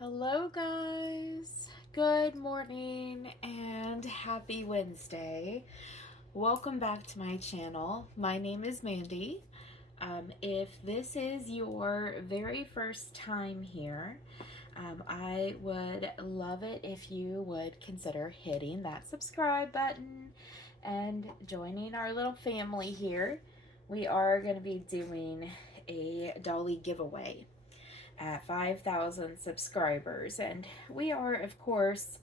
Hello guys, good morning and happy Wednesday. Welcome back to my channel. My name is Mandy. If this is your very first time here, I would love it if you would consider hitting that subscribe button and joining our little family here. We are going to be doing a dolly giveaway at 5,000 subscribers, and we are, of course,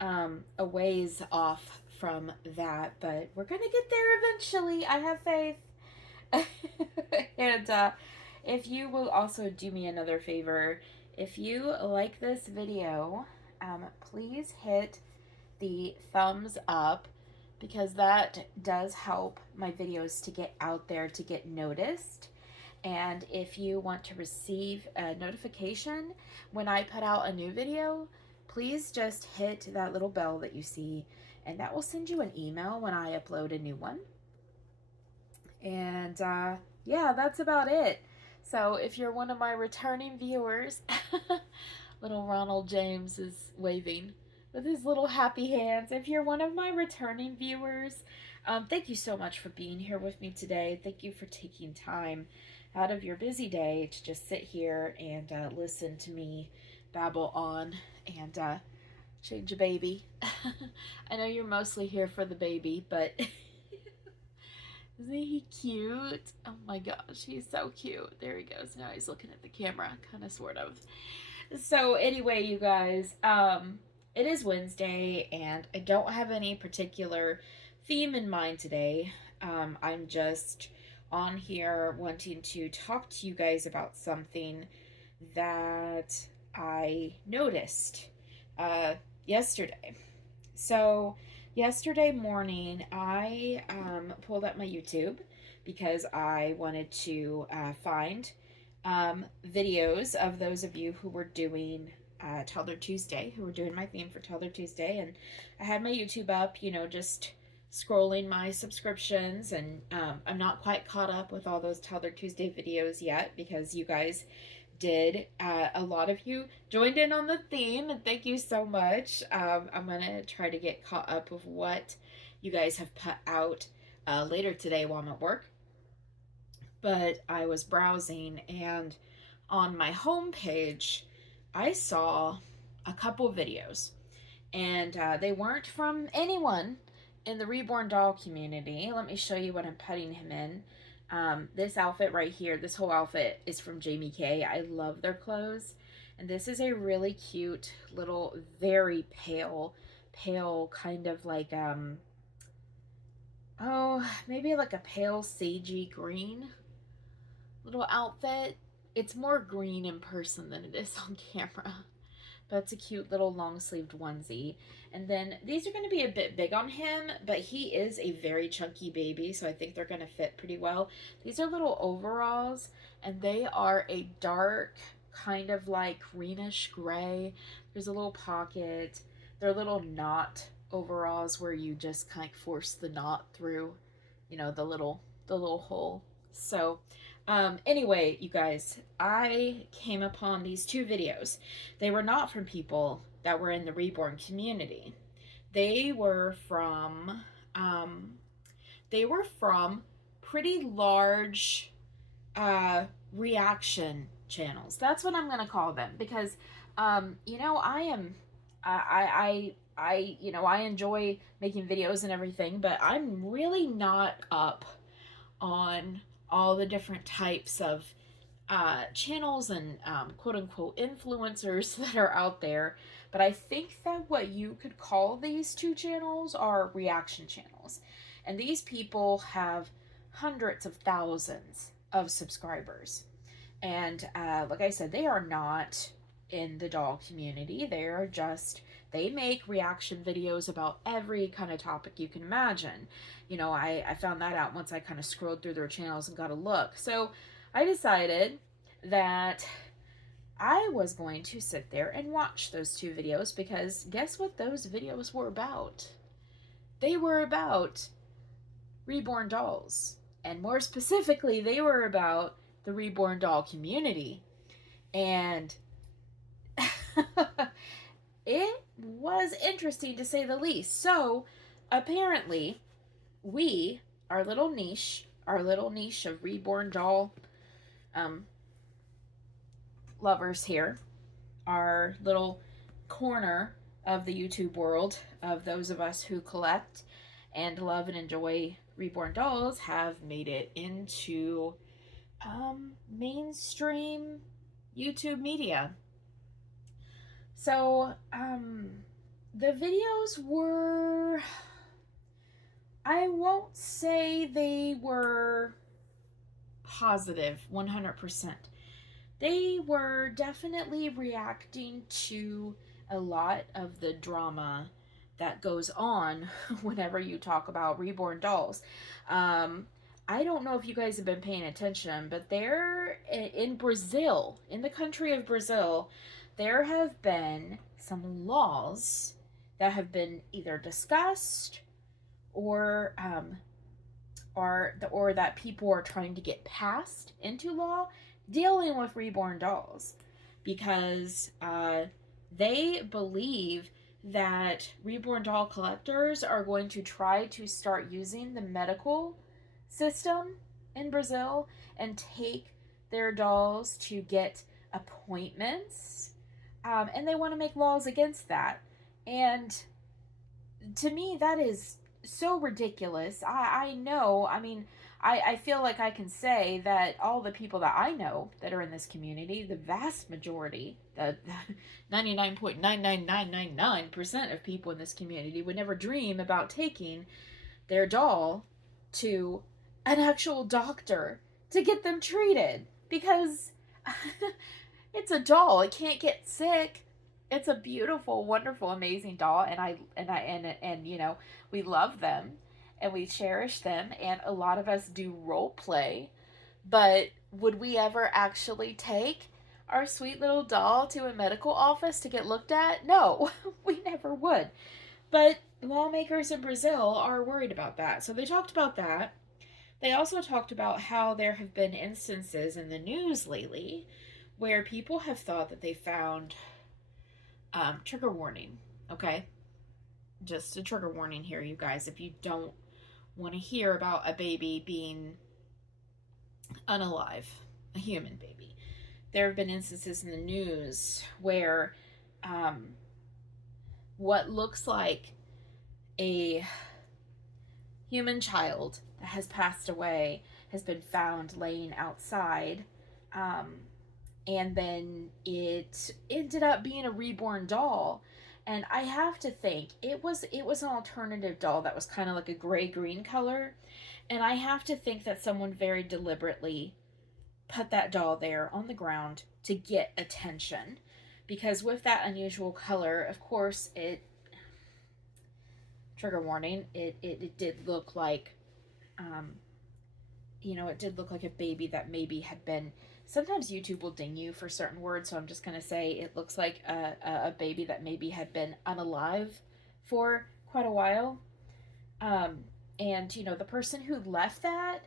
a ways off from that, but we're gonna get there eventually. I have faith. And if you will also do me another favor, if you like this video, please hit the thumbs up, because that does help my videos to get out there, to get noticed. And if you want to receive a notification when I put out a new video, please just hit that little bell that you see, and that will send you an email when I upload a new one. And yeah, that's about it. So if you're one of my returning viewers, little Ronald James is waving with his little happy hands. If you're one of my returning viewers, thank you so much for being here with me today. Thank you for taking time out of your busy day to just sit here and listen to me babble on and change a baby. I know you're mostly here for the baby, but isn't he cute? Oh my gosh, he's so cute. There he goes. Now he's looking at the camera, kind of, sort of. So anyway, you guys, it is Wednesday, and I don't have any particular theme in mind today. I'm just on here wanting to talk to you guys about something that I noticed yesterday. So yesterday morning, I pulled up my YouTube because I wanted to find videos of those of you who were doing Toddler Tuesday, who were doing my theme for Toddler Tuesday. And I had my YouTube up, you know, just scrolling my subscriptions, and I'm not quite caught up with all those Toddler Tuesday videos yet, because you guys did, a lot of you joined in on the theme, and thank you so much. I'm gonna try to get caught up with what you guys have put out later today while I'm at work. But I was browsing, and on my home page I saw a couple videos, and they weren't from anyone in the Reborn doll community. Let me show you what I'm putting him in. This outfit right here, this whole outfit is from Jamie K. I love their clothes. And this is a really cute little, very pale kind of like, oh, maybe like a pale sagey green little outfit. It's more green in person than it is on camera. But it's a cute little long-sleeved onesie. And then these are going to be a bit big on him, but he is a very chunky baby, so I think they're going to fit pretty well. These are little overalls, and they are a dark, kind of like greenish gray. There's a little pocket. They're little knot overalls where you just kind of force the knot through, you know, the little hole. So anyway, you guys, I came upon these two videos. They were not from people that were in the Reborn community. They were from pretty large reaction channels. That's what I'm gonna call them, because you know, you know, I enjoy making videos and everything, but I'm really not up on all the different types of channels and quote-unquote influencers that are out there. But I think that what you could call these two channels are reaction channels. And these people have hundreds of thousands of subscribers. And like I said, they are not in the doll community. They make reaction videos about every kind of topic you can imagine. You know, I found that out once I kind of scrolled through their channels and got a look. So I decided that I was going to sit there and watch those two videos, because guess what those videos were about? They were about Reborn dolls. And more specifically, they were about the Reborn doll community. And It was interesting to say the least. So, apparently, we, our little niche of Reborn doll um, lovers here, our little corner of the YouTube world of those of us who collect and love and enjoy Reborn dolls, have made it into mainstream YouTube media. So, the videos were, I won't say they were positive 100%. They were definitely reacting to a lot of the drama that goes on whenever you talk about Reborn dolls. I don't know if you guys have been paying attention, but there in Brazil, in the country of Brazil, there have been some laws that have been either discussed or or that people are trying to get passed into law dealing with Reborn dolls, because they believe that Reborn doll collectors are going to try to start using the medical system in Brazil and take their dolls to get appointments. And they want to make laws against that. And to me, that is so ridiculous. I know, I mean, I feel like I can say that all the people that I know that are in this community, the vast majority, the 99.99999% of people in this community would never dream about taking their doll to an actual doctor to get them treated, because it's a doll. It can't get sick. It's a beautiful, wonderful, amazing doll, and you know, we love them and we cherish them, and a lot of us do role play. But would we ever actually take our sweet little doll to a medical office to get looked at? No, we never would. But lawmakers in Brazil are worried about that. So they talked about that. They also talked about how there have been instances in the news lately where people have thought that they found trigger warning. Okay, just a trigger warning here, you guys, if you don't want to hear about a baby being unalive, a human baby. There have been instances in the news where what looks like a human child that has passed away has been found laying outside, and then it ended up being a reborn doll. And I have to think it was an alternative doll that was kind of like a gray green color, and I have to think that someone very deliberately put that doll there on the ground to get attention, because with that unusual color, of course, it, trigger warning, it did look like it did look like a baby that maybe had been, sometimes YouTube will ding you for certain words, so I'm just going to say it looks like a baby that maybe had been unalive for quite a while. And the person who left that,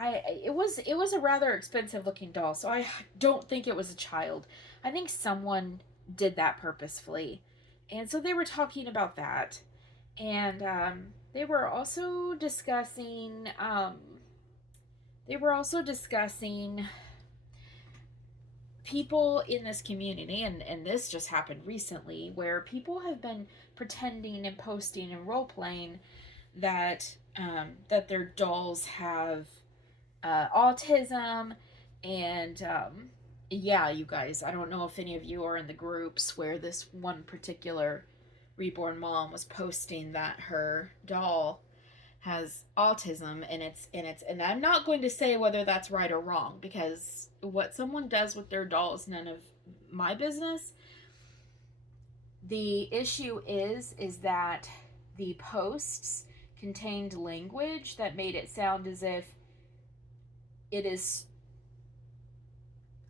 it was a rather expensive looking doll, so I don't think it was a child. I think someone did that purposefully. And so they were talking about that. And they were also discussing people in this community, and this just happened recently, where people have been pretending and posting and role playing that that their dolls have autism, and yeah, you guys, I don't know if any of you are in the groups where this one particular reborn mom was posting that her doll has autism, and I'm not going to say whether that's right or wrong, because what someone does with their doll is none of my business. The issue is that the posts contained language that made it sound as if it is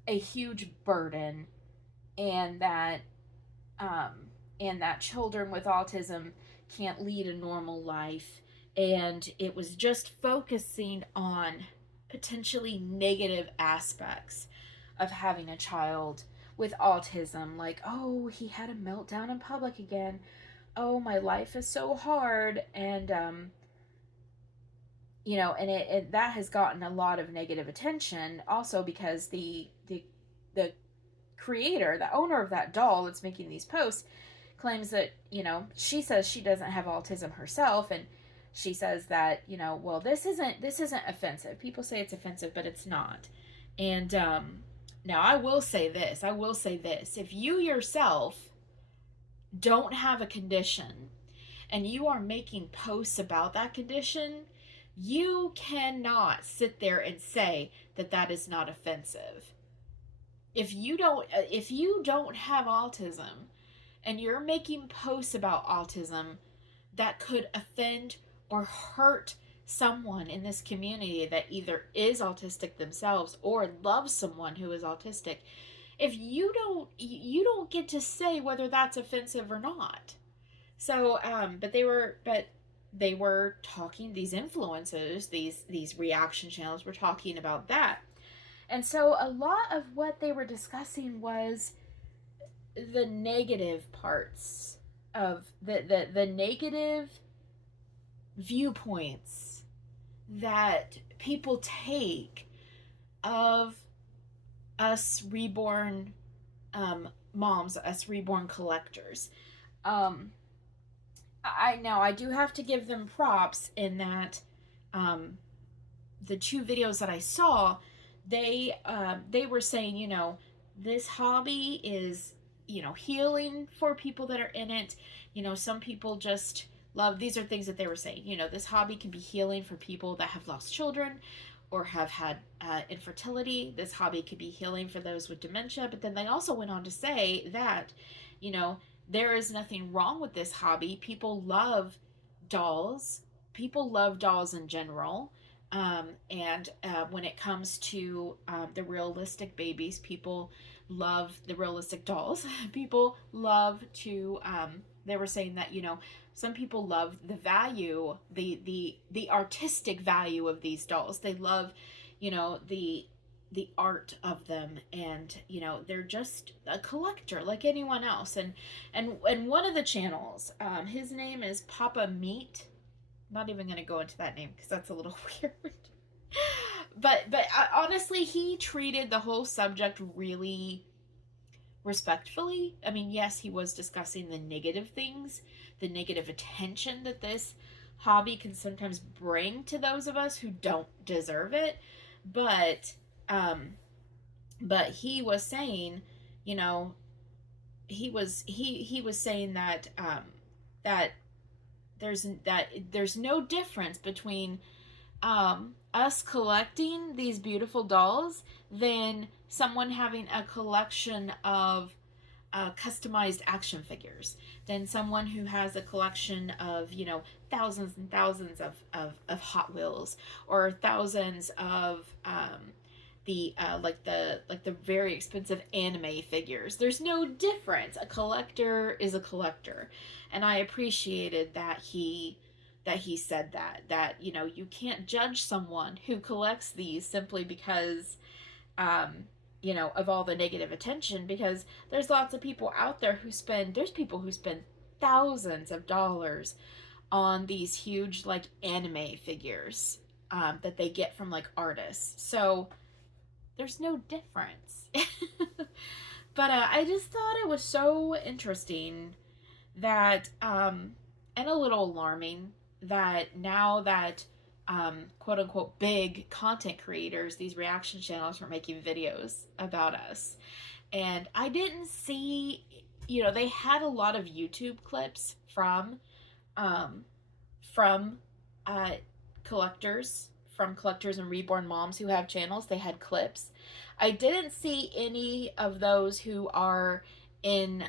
a huge burden, and that children with autism can't lead a normal life, and it was just focusing on potentially negative aspects of having a child with autism, like, oh, he had a meltdown in public again. Oh, my life is so hard. And and it that has gotten a lot of negative attention, also because the creator, the owner of that doll that's making these posts, claims that, she says she doesn't have autism herself, and she says that, well, this isn't offensive. People say it's offensive, but it's not. And now I will say this, if you yourself don't have a condition and you are making posts about that condition, you cannot sit there and say that that is not offensive. If you don't have autism and you're making posts about autism that could offend or hurt someone in this community that either is autistic themselves or loves someone who is autistic, if you don't get to say whether that's offensive or not. So but they were talking, these influencers, these reaction channels were talking about that. And so a lot of what they were discussing was the negative parts of the negative viewpoints that people take of us reborn moms, us reborn collectors. Um, I do have to give them props in that the two videos that I saw, they were saying, this hobby is, healing for people that are in it. Some people just love, these are things that they were saying, this hobby can be healing for people that have lost children or have had infertility. This hobby could be healing for those with dementia. But then they also went on to say that, you know, there is nothing wrong with this hobby. People love dolls. People love dolls in general. And when it comes to the realistic babies, people love the realistic dolls. People love to. They were saying that, some people love the value, the artistic value of these dolls. They love, the art of them, and they're just a collector like anyone else. And one of the channels, his name is Papa Meat. I'm not even going to go into that name because that's a little weird. but honestly, he treated the whole subject really respectfully. I mean, yes, he was discussing the negative things, the negative attention that this hobby can sometimes bring to those of us who don't deserve it. But he was saying, he was saying that that there's no difference between us collecting these beautiful dolls than someone having a collection of customized action figures, than someone who has a collection of thousands and thousands of Hot Wheels, or thousands of the very expensive anime figures. There's no difference. A collector is a collector. And I appreciated that he said that you can't judge someone who collects these simply because of all the negative attention, because there's lots of people out there there's people who spend thousands of dollars on these huge anime figures that they get from artists. So there's no difference. But I just thought it was so interesting that and a little alarming that now that quote unquote big content creators, these reaction channels, were making videos about us. And I didn't see, they had a lot of YouTube clips from collectors, and reborn moms who have channels. They had clips. I didn't see any of those who are in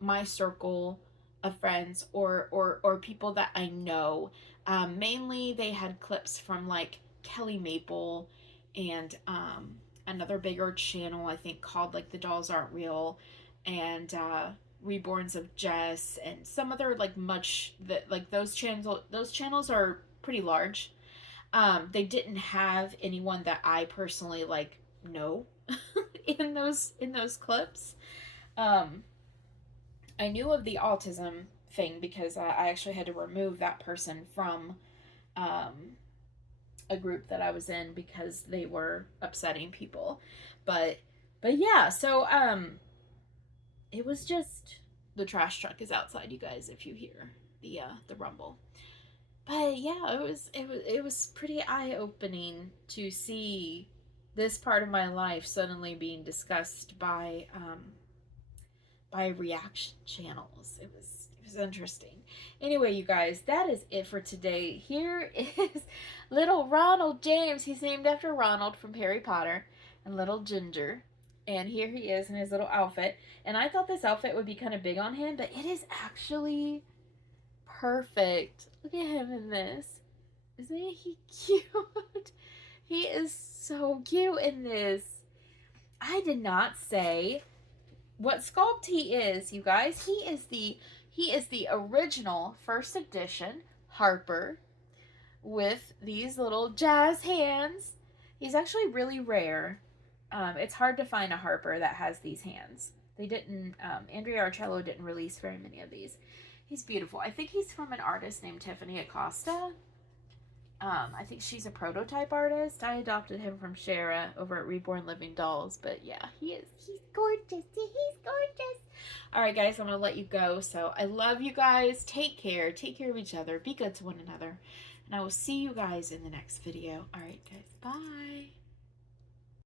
my circle of friends or people that I know. Mainly they had clips from Kelly Maple and another bigger channel, I think, called The Dolls Aren't Real, and Reborns of Jess, and some other those channels are pretty large. They didn't have anyone that I personally know in those clips. I knew of the autism thing because I actually had to remove that person from a group that I was in because they were upsetting people. But yeah, so it was just, the trash truck is outside, you guys, if you hear the rumble. But yeah, it was pretty eye-opening to see this part of my life suddenly being discussed by reaction channels. It was interesting. Anyway, you guys, that is it for today. Here is little Ronald James. He's named after Ronald from Harry Potter, and little Ginger. And here he is in his little outfit. And I thought this outfit would be kind of big on him, but it is actually perfect. Look at him in this. Isn't he cute? He is so cute in this. I did not say what sculpt he is, you guys. He is the original first edition Harper with these little jazz hands. He's actually really rare. It's hard to find a Harper that has these hands. They didn't, Andrea Arcello didn't release very many of these. He's beautiful. I think he's from an artist named Tiffany Acosta. I think she's a prototype artist. I adopted him from Shara over at Reborn Living Dolls. But yeah, he's gorgeous. He's gorgeous. All right, guys, I'm going to let you go. So I love you guys. Take care. Take care of each other. Be good to one another. And I will see you guys in the next video. All right, guys. Bye.